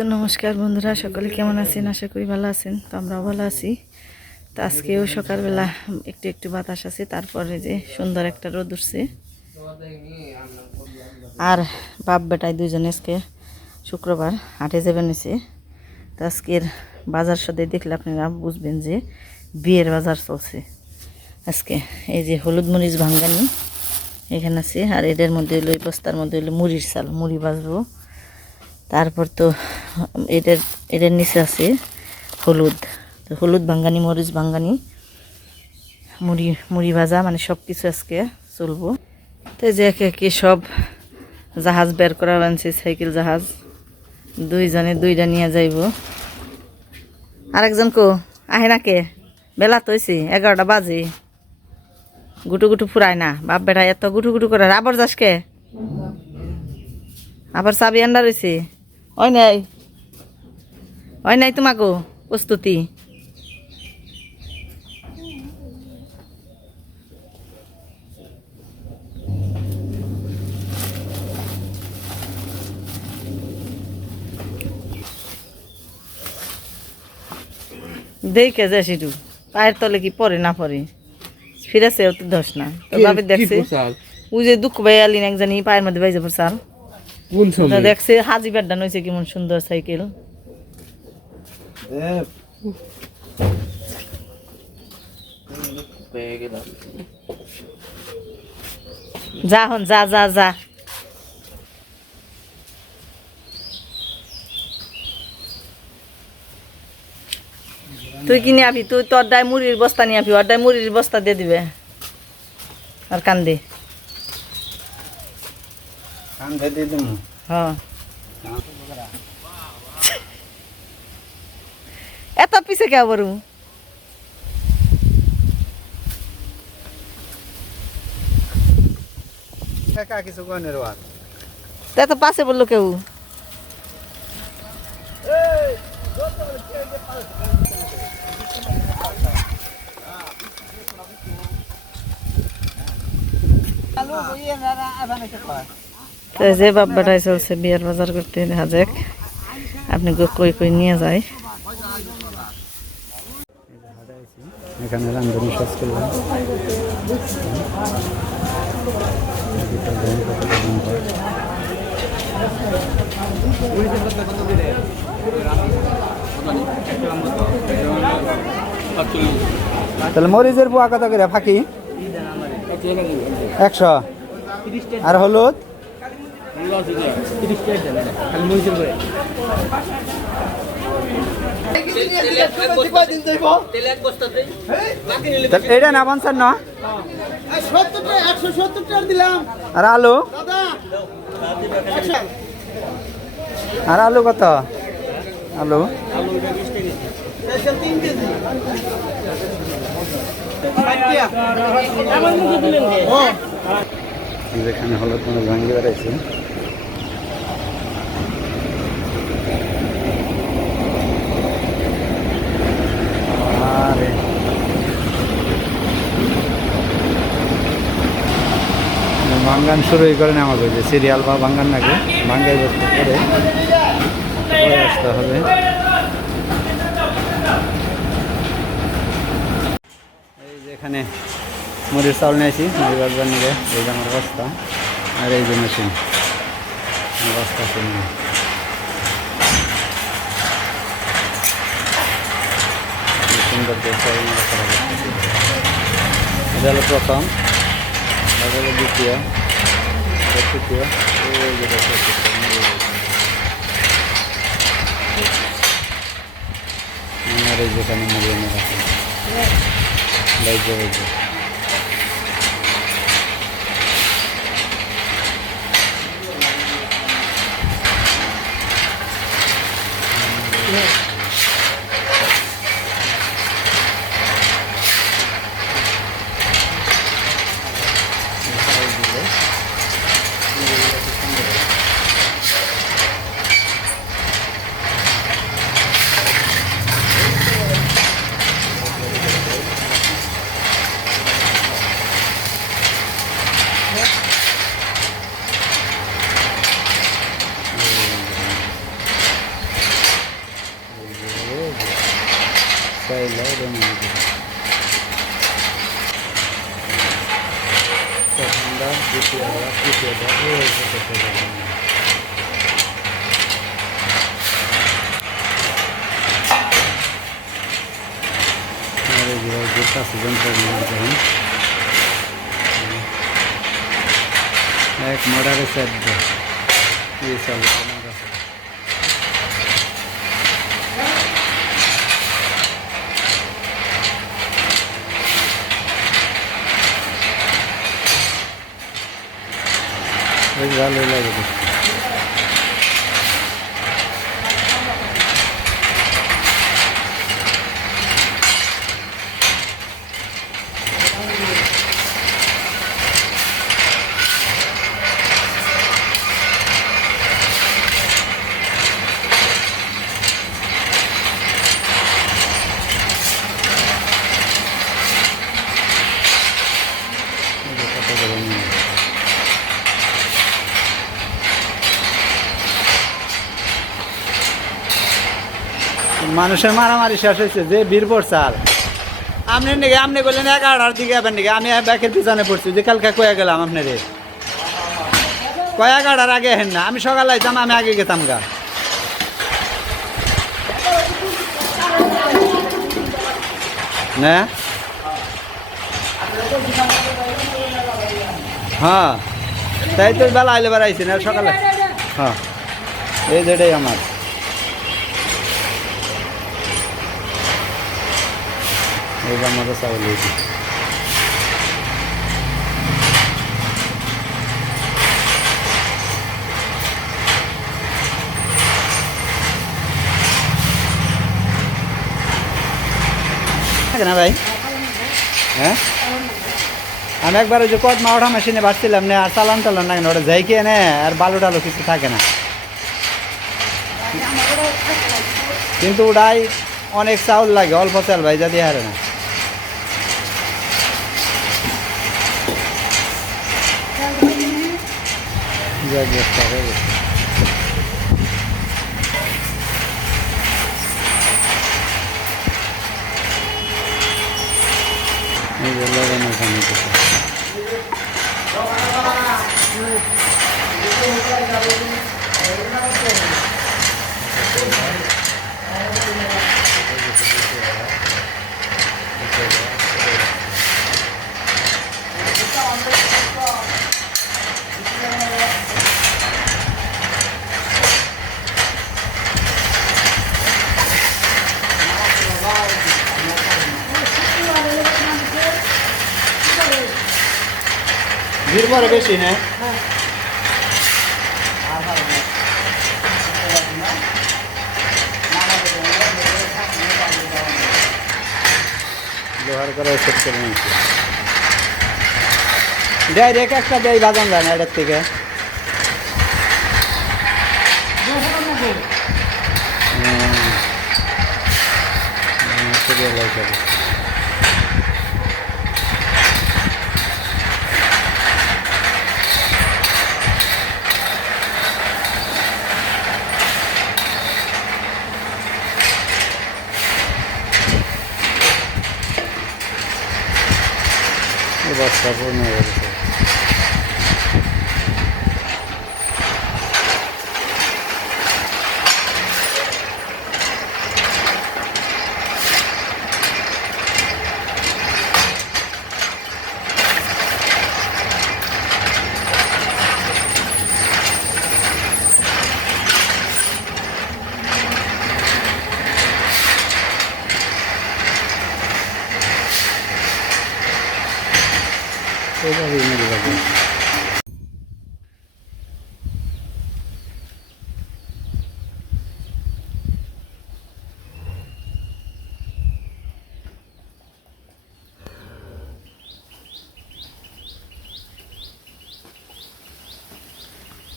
তো নমস্কার বন্ধুরা, সকলে কেমন আছেন? আশা করি ভালো আছেন। তো আমরাও ভালো আছি। তো আজকেও সকালবেলা একটু একটু বাতাস আছে, তারপরে যে সুন্দর একটা রোদ উঠছে। আর বাপ বেটায় দুইজনে আজকে শুক্রবার হাটে যাবেন নিছে। তো আজকের বাজার সাথে দেখলে আপনারা বুঝবেন যে বিয়ের বাজার চলছে আজকে। এই যে হলুদ মরিচ ভাঙ্গানি এখানে আছে, আর এদের মধ্যে হলো এই বস্তার মধ্যে হলো মুড়ির চাল, মুড়ি বাজবো। তারপর তো এদের নিচে আছে হলুদ, তো হলুদ ভাঙ্গানি, মরিচ ভাঙ্গানি, মুড়ি ভাজা, মানে সব কিছু আজকে চলবো। তো যে একে একে সব জাহাজ বের করা বানছে, সাইকেল জাহাজ, দুইজনে দুইটা নিয়ে যাইব। আরেকজন কো আহে না কে? বেলা তো হয়েছে 11টা বাজে, গুটু গুটু ফুরায় না। বাপ বেটা এত গুটু গুটু করে আবার যাস কে? আবার চাবি আন্ডা রয়েছে। ওই নাই তোমাকে প্রস্তুতি। দেখে যাস একটু পায়ের তলে কি পরে না পরে, ফিরেছে অত দোষ না। বাপের দেখছে ওই যে দুঃখ ভাই আলিন একজানি পায়ের মধ্যে বাইজে পড়ছাল, দেখছে হাজি বেড্ডা নইছে কেমন সুন্দর সাইকেল। যা হন যা যা যা। তুই কিনে আবি, তুই তোর ডায় মুড়ির বস্তা নিয়ে আবি, ওর ডায় মুড়ির বস্তা দিয়ে দিবে আর কান্দে। হ্যাঁ এত পিছে কে বরু? তো পাশে বললো কেউ। যে বাপ বেটাই চলছে বিয়ের বাজার করতে, দেখা যাক আপনি কই কই নিয়ে যায়। এখানে রান্ধনি সাজ করলাম। তাহলে মরিচের পোয়া কত করে ফাঁকি? 100। আর হলুদ এটা না 55। আর আলু, আর আলু কত? আলু যেখানে হলুদ মনে ভাঙ্গি বেড়াইছে। বাঙ্গান শুরুই করে নেওয়া হয়েছে, সিরিয়াল বা বাঙ্গান নাকি বাঙ্গাই বসতে করে আসতে হবে। এই যে এখানে মুড়ির চাউল নিয়েছি, মুড়ি বাজবার নিয়ে এই যে আমার বস্তা, আর এই যে মেশিন বস্তা কিনে সুন্দর চাউল করা করতেছি। এটা হলো প্রথম, এটা হলো দ্বিতীয়, তৃতীয়, এই যে আর এই যেখানে মুড়ি এনে রাখি বাইজে ঠান্ডা দ্বিতীয়বার তৃতীয়বার एक मर्डर सेट दो ये सब ভালো লাগে মানুষের মারামারি শেষ হয়েছে যে বীরপুর চাল আপনি নাকি আপনি বললেন 11টার দিকে যাবেন নাকি আমি ব্যাকের পিছনে পড়ছি যে কালকে কয়ে গেলাম আপনারে কয়ে 11টার আগে হেন না আমি সকালে আইতাম আমি আগে গেতাম গা না হ্যাঁ তাই তো বেলা আইলে বেড়াইছি না সকালে হ্যাঁ এই যেটাই আমার এই যে আমাদের চাউল হয়েছে না ভাই হ্যাঁ আমি একবার ওই যে কদমা ওঠা মেশিনে বাড়ছিলাম না আর চালান টালান না কেন ওটা যাই কে নে আর বালু টালু কিছু থাকে না কিন্তু ওটাই অনেক চাউল লাগে অল্প চাল ভাই যা দিয়ে হারে না ভিড় পরে বেশি না ব্যবহার করে সেট করে নিচ্ছি ডাইরেক্ট একটা দেয় বাজান যায় না এটার থেকে বস্তা পূর্ণ হয়ে গেছে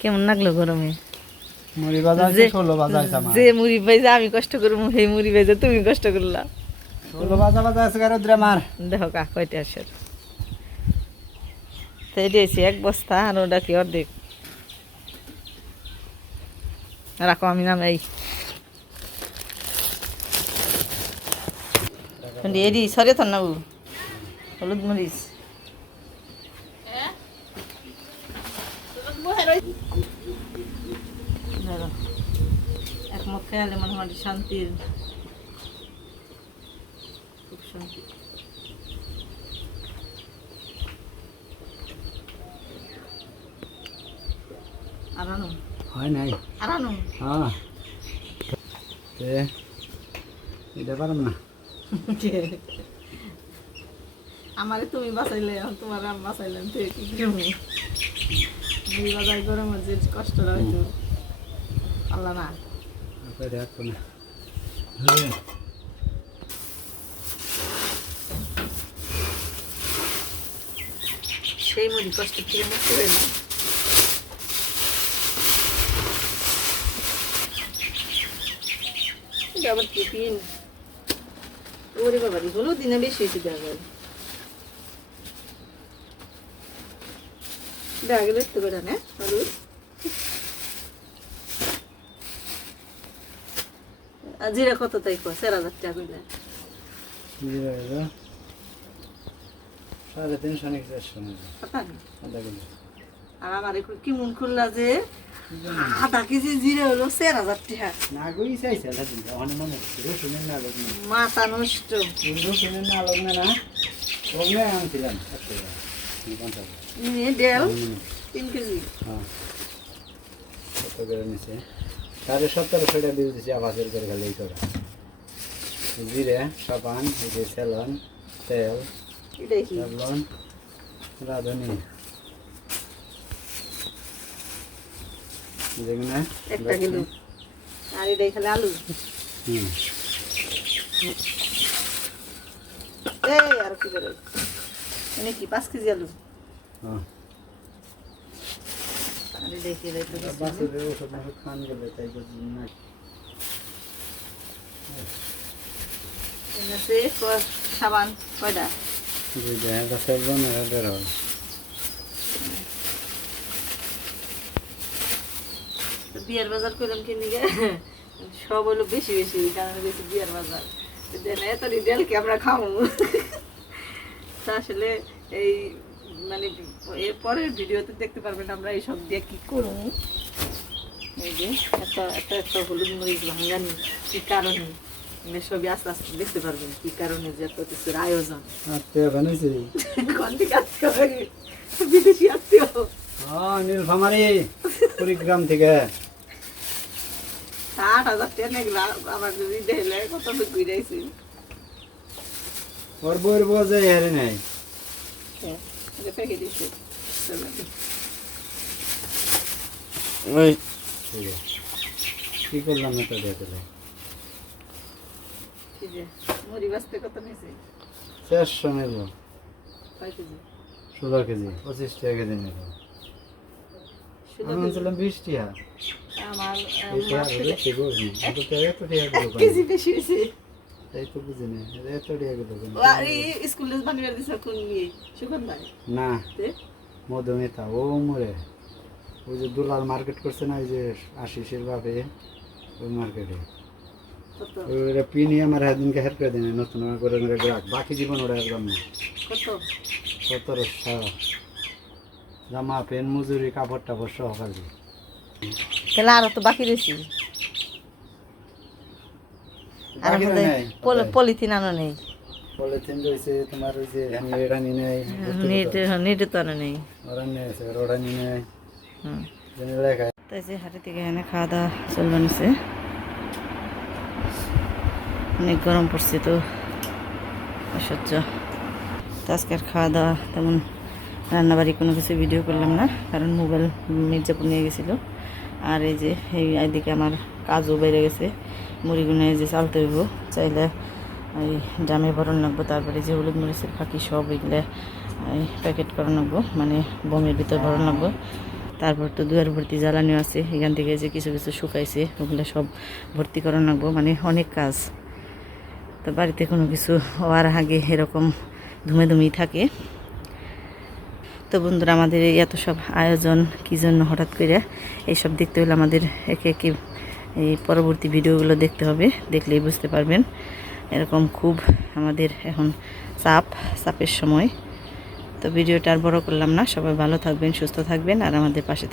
কেমন লাগলো গরমে মুড়ি বাজাইছে 16 বাজাইছে আমার যে মুড়ি ভাইজা আমি কষ্ট করব সেই মুড়ি ভাইজা তুমি কষ্ট করলা 16 বাজা আছে গারো দ্রে মার দেখো কা কয়টা আসে তাই দিয়েছি এক বস্তা আর ওটা কি অর্ধেক রাখো আমি নাম এই এডি সরে থান না হলুদ মরিচ একমত খেয়ালে মানে আমার শান্তির খুব শান্তি আরানো হয় নাই আরানো হ্যাঁ এটা পারম না আমারে তুমি বাঁচাইলে এখন তোমার আম বাঁচাইলেন তো কি করবো মুড়ি বাজার করে আমার যে কষ্টটা হইতো আল্লাহ না দেখো না সেই মুড়ি কষ্ট থেকে মুক্তি হয়ে না এটা আবার টিফিন ওরে বাবা হলো দিনে বেশি হয়েছে দেখা যায় ব্যাগে লিখতে পারে না হলুদ আর জিরা কত তাই কো 4,000 টাকা কইলা 350 নাকি 400 কথা নেই আধা কিলো আর আমার একটু কেমন খুললা যে আধা কেজি জিরে হলো 4,000 টাকা না গই চাইছে দিন অনেক মনে রসুনের না লোক না মাথা নষ্ট রসুনের না লোক না ওগুলো আনছিলাম 50 ডেল 3 কেজি হ্যাঁ কত করে নিছে 1750 টাকা দিয়ে দিছি আবাসের করে খালি এই করা জিরে সাবান এই যে সেলন তেল এটাই কি সাবলন রাঁধুনি দেখুন 1 কিলো আর এটাই খালি আলু এই আর কি করে মানে কি 5 কেজি আলু হ্যাঁ আর দেখি রে তো বাসের ওষুধ না খান গেলে তাই বুঝি না এনাছে সাবান কয়টা জি দেখা সেলন আর বের হয় বিয়ার বাজার করলাম কিনে গে সব হলো বেশি বেশি কারণে বেশি বিয়ার বাজার দেন এত রিডেল কি আমরা খাবো তা আসলে এই মানে এর পরের ভিডিওতে দেখতে পারবেন আমরা এই সব দিয়ে কি করব এই যে একটা হলুদ মরিচ ভাঙানি কি কারণে মানে সবই আস্তে আস্তে দেখতে পারবেন কি কারণে যে এত কিছুর আয়োজন আত্মীয় বানাইছি কোন দিকে আত্মীয় বিদেশি আত্মীয় হ্যাঁ নীলফামারি কুড়িগ্রাম থেকে 8,000 টাকা নেগলা আমার যদি দেখলে কত ঘুরে যাইছি ওর বউয়ের বোঝাই হারে নাই এটা প্যাকে দিচ্ছে ওই কি করলাম এটা দেখলে কি যে মুড়ি বাস্তে কত নিছে 400 নেব কয় কেজি 16 কেজি 25 টাকা কেজি নেব আমি বলছিলাম 20 টাকা আমার কেজি বেশি হয়েছে তাই তো বুঝি না এত টাকা কিলো স্কুলে বানিয়ে দিছে কোন নিয়ে সুখন ভাই না মধুমিতা ও মরে ওই যে দুলাল মার্কেট করছে না ওই যে আশিসের বাপে ওই মার্কেটে কত ওরা পিনি আমার একদিনকে হেল্প করে দিন নতুন করে মেরে গ্রাহক বাকি জীবন ওরা একদম না কত 1700 জামা পেন মজুরি কাপড় টাপড় সহ খালি তাহলে আরো তো বাকি রয়েছি আর পলিথিন আনো নেই পলিথিন রয়েছে তোমার ওই যে রানি নেই নেটে তো আনো নেই ওরা নিয়েছে ওরা নিয়ে নেয় হুম লেখায় তাই যে হাটে থেকে এনে খাওয়া দাওয়া চলবে নিছে অনেক গরম পড়ছে তো অসহ্য তো আজকের খাওয়া দাওয়া তেমন রান্নাবাড়ি কোনো কিছু ভিডিও করলাম না কারণ মোবাইল মির্জাপুর নিয়ে গেছিলো আর এই যে এই এদিকে আমার কাজও বেড়ে গেছে মুড়িগুলো এই যে চালতে হইব চাইলে এই ড্রামে ভরণ লাগবো তারপরে যে হলুদ মরিচের ফাঁকি সব এগুলো এই প্যাকেট করা লাগবো মানে বমের ভিতর ভরণ লাগবো তারপর তো দুয়ার ভর্তি জ্বালানি আছে এখান থেকে যে কিছু কিছু শুকাইছে ওগুলো সব ভর্তি করা লাগবো মানে অনেক কাজ তো বাড়িতে কোনো কিছু হওয়ার আগে এরকম ধুমে থাকে তো বন্ধুরা আমাদের এই এত সব আয়োজন কী জন্য হঠাৎ করে এইসব দেখতে হলে আমাদের একে একে এই পরবর্তী ভিডিওগুলো দেখতে হবে দেখলেই বুঝতে পারবেন এরকম খুব আমাদের এখন চাপের সময়। তো ভিডিওটা আর বড় করলাম না, সবাই ভালো থাকবেন, সুস্থ থাকবেন আর আমাদের পাশে